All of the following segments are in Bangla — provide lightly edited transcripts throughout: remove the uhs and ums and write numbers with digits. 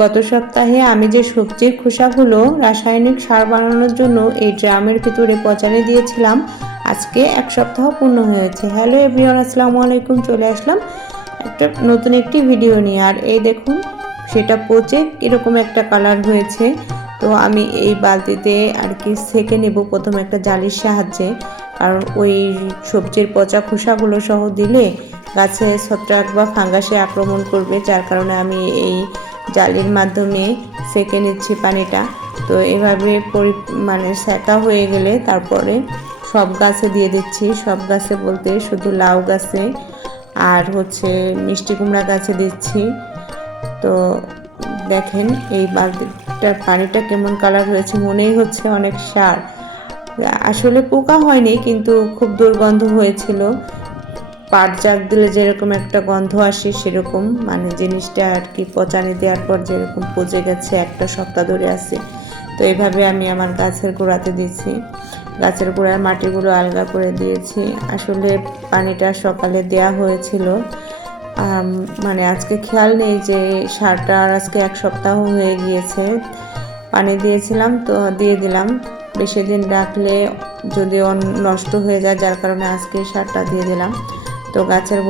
গত সপ্তাহে আমি যে সবজির খোসাগুলো রাসায়নিক সার বানানোর জন্য এই ড্রামের ভিতরে পচানে দিয়েছিলাম, আজকে 1 সপ্তাহ পূর্ণ হয়েছে। হ্যালো এভরিওয়ান, আসসালামু আলাইকুম। চলে আসলাম একটা নতুন একটি ভিডিও নিয়ে। আর এই দেখুন, সেটা পচে এরকম একটা কালার হয়েছে। তো আমি এই বালতিতে আর কি সেঁকে নেব প্রথমে একটা জালির সাহায্যে, কারণ ওই সবজির পচা খোসাগুলো সহ দিলে গাছে ছত্রাক বা ফাঙ্গাসে আক্রমণ করবে, যার কারণে আমি এই জালির মাধ্যমে সেঁকে নিচ্ছি পানিটা। তো এভাবে সেঁকা হয়ে গেলে তারপরে সব গাছে দিয়ে দিচ্ছি। সব গাছে বলতে শুধু লাউ গাছে আর মিষ্টি কুমড়া গাছে দিচ্ছি। তো দেখেন এই বালতিটার পানিটা কেমন কালার হয়েছে, মনেই হচ্ছে অনেক সার। আসলে পোকা হয়নি, কিন্তু খুব দুর্গন্ধ হয়েছিল। পাট জাগ দিলে যেরকম একটা গন্ধ আসে সেরকম, জিনিসটা আর কি পচানি দেওয়ার পর যেরকম পচে গেছে, 1 সপ্তাহ ধরে আছে। তো এইভাবে আমি আমার গাছের গোড়াতে দিয়েছি, গাছের গোড়ার মাটিগুলো আলগা করে দিয়েছি। আসলে পানিটা সকালে দেয়া হয়েছিল, আজকে খেয়াল নেই যে সারটা আর আজকে 1 সপ্তাহ হয়ে গিয়েছে। পানি দিয়েছিলাম তো দিয়ে দিলাম, বেশি দিন রাখলে যদিও নষ্ট হয়ে যায়, যার কারণে আজকে সারটা দিয়ে দিলাম। তো গাছের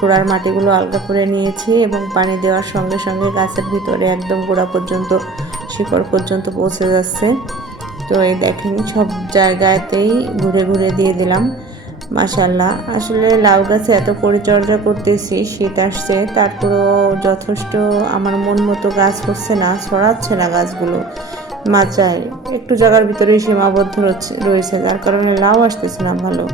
গোড়ার মাটিগুলো আলগা করে নিয়েছি এবং পানি দেওয়ার সঙ্গে সঙ্গে গাছের ভিতরে একদম গোড়া পর্যন্ত, শিকড় পর্যন্ত পৌঁছে যাচ্ছে। তো এই দেখেন সব জায়গাতেই ঘুরে ঘুরে দিয়ে দিলাম। মাশাআল্লাহ, আসলে লাউ গাছে এত পরিচর্যা করতেছি, শীত আসছে, তারপরেও যথেষ্ট আমার মন মতো গাছ হচ্ছে না, ছড়াচ্ছে না গাছগুলো। মাচায় একটু জায়গার ভিতরেই সীমাবদ্ধ রয়েছে, যার কারণে লাউ আসতেছে না ভালো।